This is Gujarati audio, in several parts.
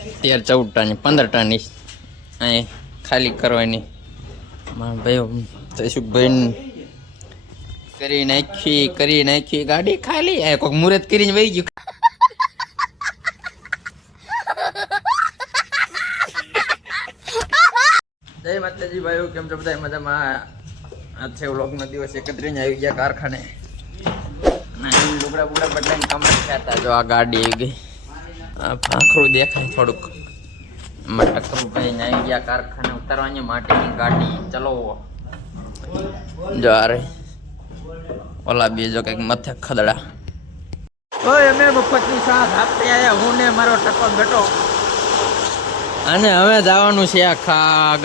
13 14 ટન 15 ટન અહીં ખાલી કરવાની ભાઈ જયસુખભાઈ કરી નાખી ગાડી ખાલી કોઈક મુહૂર્ત કરીને વહી ગયું. જય માતાજી ભાઈઓ, કેમ છો બધા મજામાં? આજ છે વ્લોગનો દિવસ 31 આવી ગયા કારખાને. લુગડા બુગડા બદલાઈને કમ્પ્લીટ થયા હતા. જો આ ગાડી આવી ગઈ, આખરું દેખાય થોડુંક. ટકરુભાઈ આવી ગયા કારખાને ઉતારવાની માટેની ગાડી. ચલો જો આ રહી ઓલા બીજો કઈક મથે ખદડા. ઓય અમે મફતની સાથ આપી આયા, હું ને મારો ટકો બેટો. અને હવે જવાનું છે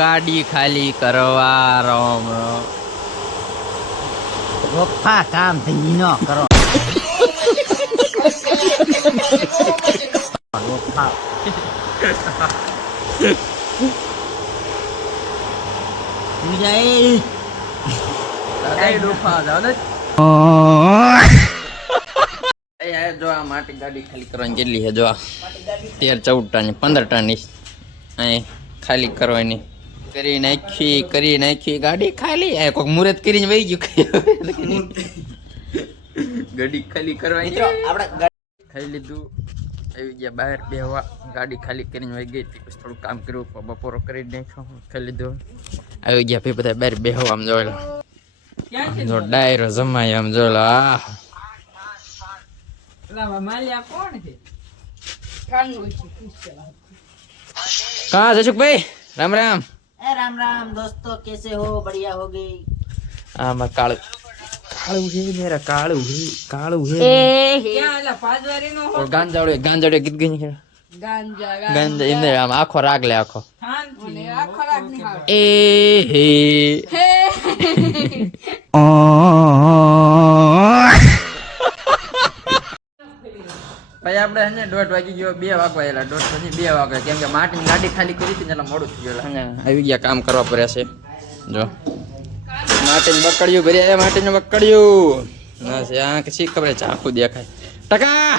ગાડી ખાલી કરવા. રોમ રોફા કામ ધંધી ન કરો. રોફા જો આ માટી ગાડી ખાલી કરવાની કેટલી છે? જો 13 14 ટન 15 ટન અહીં ખાલી કરવાની. કરી નાખી ગાડી ખાલી કોઈક મુહૂર્ત કરીને વહી ગયું. ગાડી ખાલી કરવાની આપણે ખાઈ લીધું, આવી ગયા બહાર બેહવા. ગાડી ખાલી કરીને વહી ગઈ હતી. પછી થોડું કામ કર્યું, બપોરો કરી નાખ્યો, ખાઈ લીધું. આવી ગયા ભાઈ બધા બહાર બેહવા. આમ જોયેલો જો ડાયરો જમાય. આમ જોયેલો कहाँ जयसुख भाई? राम राम। राम राम दोस्तों, कैसे हो? बढ़िया हो गई। हाँ मैं कालू है, मेरा कालू है। क्या ला पाजवारी नो हो? और गांजाड़े कित गई नहीं? गांजा इधर हम आँखों राग ले आँखों। हाँ जी, आँखों राग नहीं हार। ભાઈ આપણે હે ને 1:30 વાગી ગયો, 2 વાગવા આવેલા. 1:30 પછી 2 વાગે, કેમ કે માટીની ગાડી ખાલી કરી હતી એટલે મોડું થઈ ગયું. હે આવી ગયા, કામ કરવા પડ્યા છે. જો માટીને બકડ્યું ભર્યા, માટીને બકડ્યું ના છે. આ કશી ખબર ચાકુ દેખાય. ટકા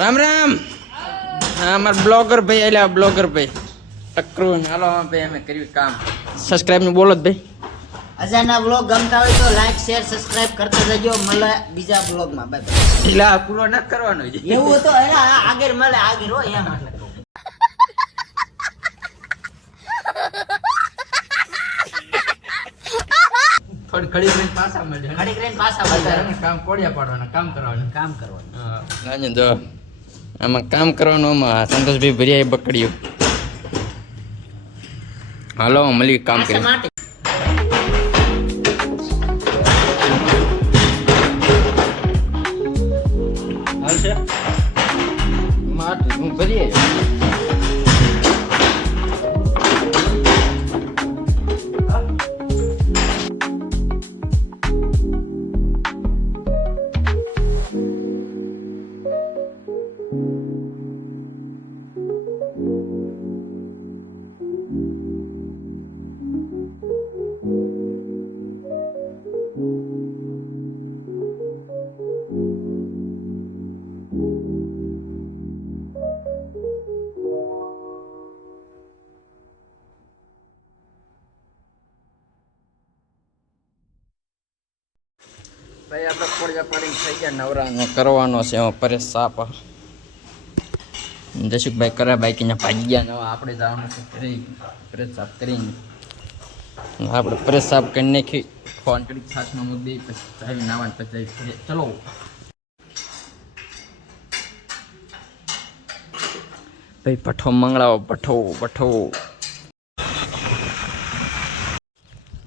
રામ રામ. હા અમારા બ્લોગર ભાઈ એટલે બ્લોગર ભાઈ ટકરું. હાલો ભાઈ અમે કર્યું કામ. સબસ્ક્રાઇબ નું બોલો જ ભાઈ. અજાના વ્લોગ ગમતા હોય તો લાઈક શેર સબસ્ક્રાઇબ કરતા જજો. મળે બીજા વ્લોગ માં. Bye bye. ઈલા પૂરો ન કરવાનો છે એવું તો એના આગળ મળે, આગળ હોય એમ. થોડી ઘડી રહીને પાછા મળે. ઘડી કરીને પાછા મળે. કામ કોડિયા પાડવાના, કામ કરવાનું. કામ કરવાનું. હા જો આમાં કામ કરવાનું. આમાં સંતોષભાઈ ભર્યા બકડ્યું. હાલો મળી કામ કરી. હાલશે માટી હું ભરીએ. ભાઈ આપણે કોડિયા પાડીને થઈ ગયા નવરાનો કરવાનો છે. એમાં પરેશ સાપ જયસુખભાઈ કરે બાઈકીને ભાગી ગયા. નવા આપણે જવાનું છે કરી પરેશ સાપ કરીને. આપણે પરેશ સાપ કરી નાખી. ફોન કરી છાસમાં મૂકી દઈ. પછી ચાવી નાવાનું પછી ચલો ભાઈ પઠ્ઠો મંગળાવો. પઠ્ઠો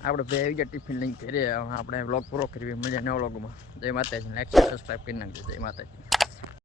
આપણે ભાઈ આવી ગયા ટિફિન લઈને કરીએ. આપણે વ્લોગ પૂરો કરીએ. મળીએ નવા વ્લોગમાં. જય માતાજી. લાઈક સબસ્ક્રાઈબ કરી નાખજો. જય માતાજી.